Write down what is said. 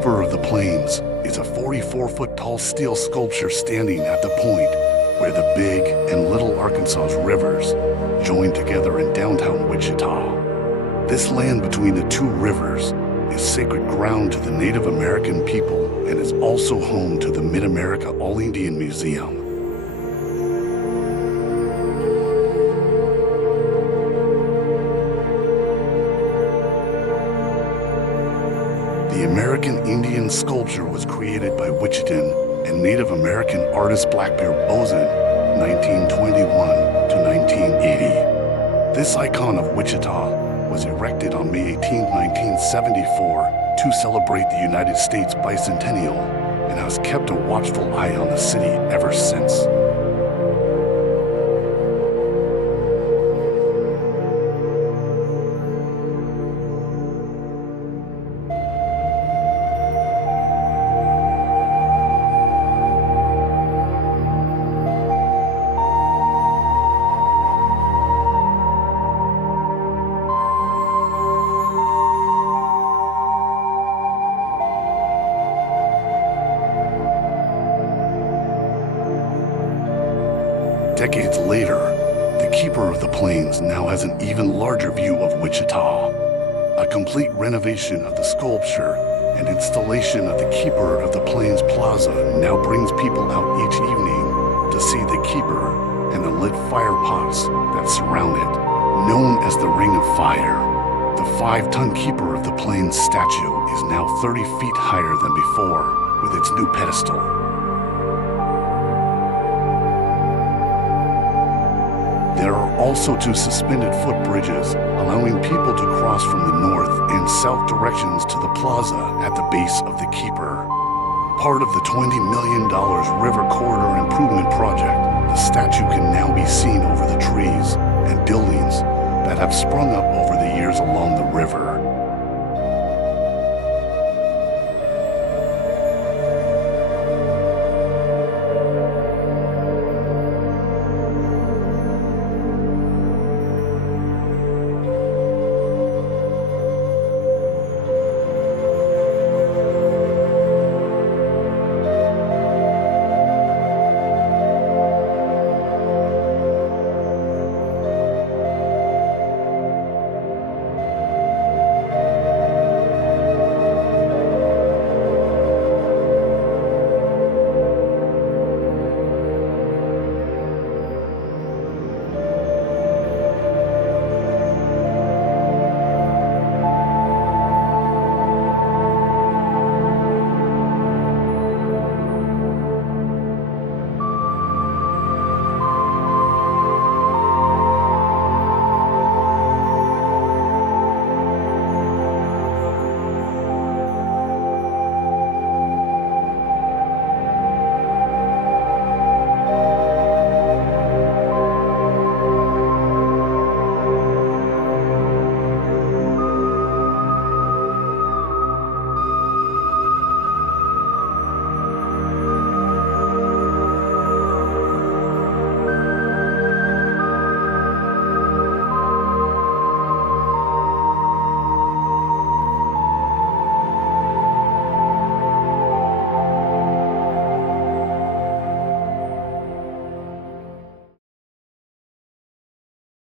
Keeper of the Plains is a 44-foot tall steel sculpture standing at the point where the Big and Little Arkansas rivers join together in downtown Wichita. This land between the two rivers is sacred ground to the Native American people and is also home to the Mid-America All-Indian Museum. The American Indian sculpture was created by Wichitan and Native American artist Blackbeard Boson, 1921 to 1980. This icon of Wichita was erected on May 18, 1974 to celebrate the United States bicentennial and has kept a watchful eye on the city ever since. Decades later, the Keeper of the Plains now has an even larger view of Wichita. A complete renovation of the sculpture and installation of the Keeper of the Plains Plaza now brings people out each evening to see the Keeper and the lit fire pots that surround it, known as the Ring of Fire. The 5-ton Keeper of the Plains statue is now 30 feet higher than before with its new pedestal. There are also 2 suspended footbridges, allowing people to cross from the north and south directions to the plaza at the base of the Keeper. Part of the $20 million River Corridor Improvement Project, the statue can now be seen over the trees and buildings that have sprung up over the years along the river.